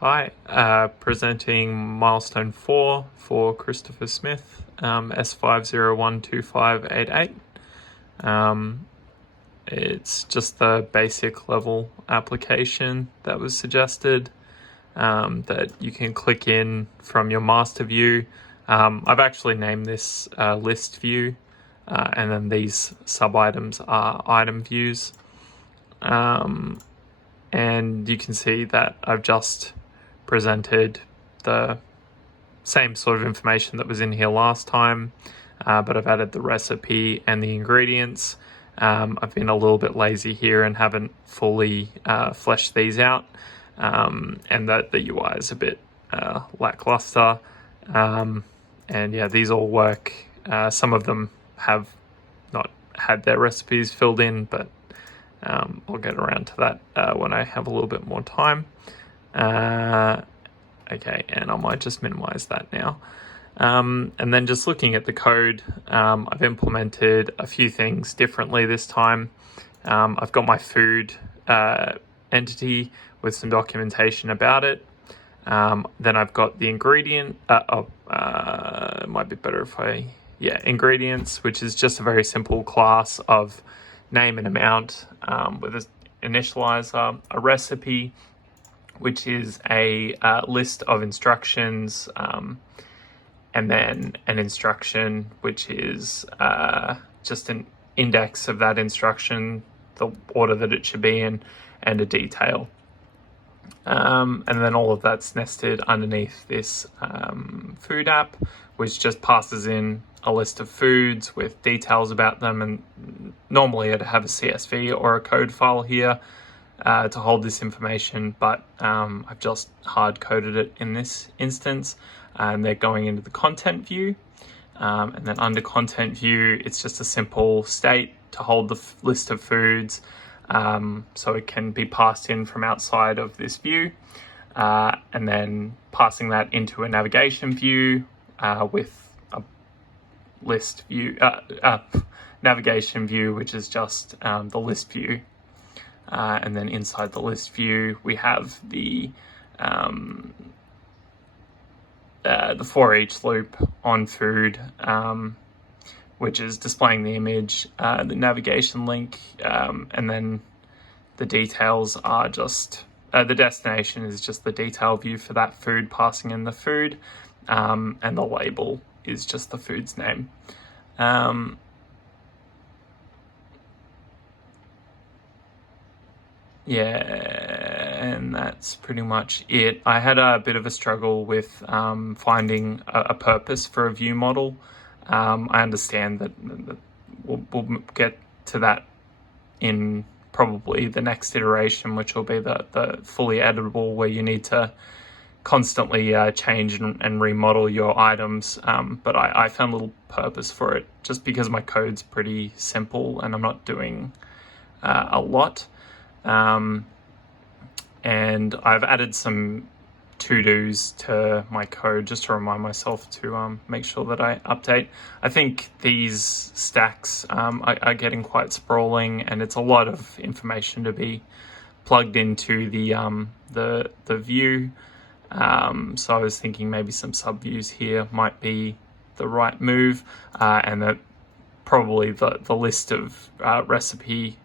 Hi, presenting Milestone 4 for Christopher Smith, S5012588. It's just the basic level application that was suggested, that you can click in from your master view. I've actually named this list view, and then these sub-items are item views. And you can see that I've just presented the same sort of information that was in here last time, but I've added the recipe and the ingredients. I've been a little bit lazy here and haven't fully fleshed these out, and that the UI is a bit lackluster. And yeah, these all work. Some of them have not had their recipes filled in, but I'll get around to that when I have a little bit more time. Okay, and I might just minimize that now. And then just looking at the code, I've implemented a few things differently this time. I've got my food entity with some documentation about it. Then I've got the ingredient. It might be better if ingredients, which is just a very simple class of name and amount with an initializer, a recipe, which is a list of instructions, and then an instruction, which is just an index of that instruction, the order that it should be in, and a detail. And then all of that's nested underneath this food app, which just passes in a list of foods with details about them. And normally I'd have a CSV or a code file here to hold this information, but I've just hard coded it in this instance, and they're going into the content view. And then under content view, it's just a simple state to hold the list of foods, so it can be passed in from outside of this view, and then passing that into a navigation view with a list view, navigation view, which is just the list view. And then inside the list view, we have the for each loop on food, which is displaying the image, the navigation link, and then the details are just, the destination is just the detail view for that food, passing in the food, and the label is just the food's name. Yeah, and that's pretty much it. I had a bit of a struggle with finding a purpose for a view model. I understand that we'll get to that in probably the next iteration, which will be the fully editable, where you need to constantly change and remodel your items. But I found a little purpose for it, just because my code's pretty simple and I'm not doing a lot. And I've added some to-dos to my code just to remind myself to make sure that I update. I think these stacks are getting quite sprawling, and it's a lot of information to be plugged into the view. So I was thinking maybe some sub-views here might be the right move, and that probably the list of recipe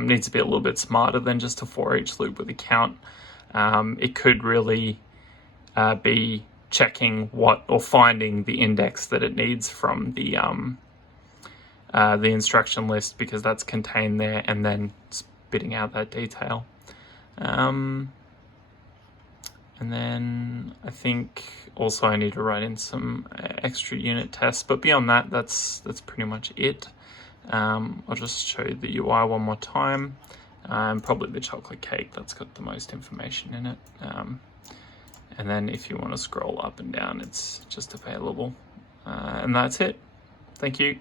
needs to be a little bit smarter than just a for each loop with a count. It could really be checking or finding the index that it needs from the instruction list, because that's contained there, and then spitting out that detail. And then I think also I need to write in some extra unit tests, but beyond that, that's pretty much it. I'll just show you the UI one more time, and probably the chocolate cake, that's got the most information in it. And then if you want to scroll up and down, it's just available. And that's it. Thank you.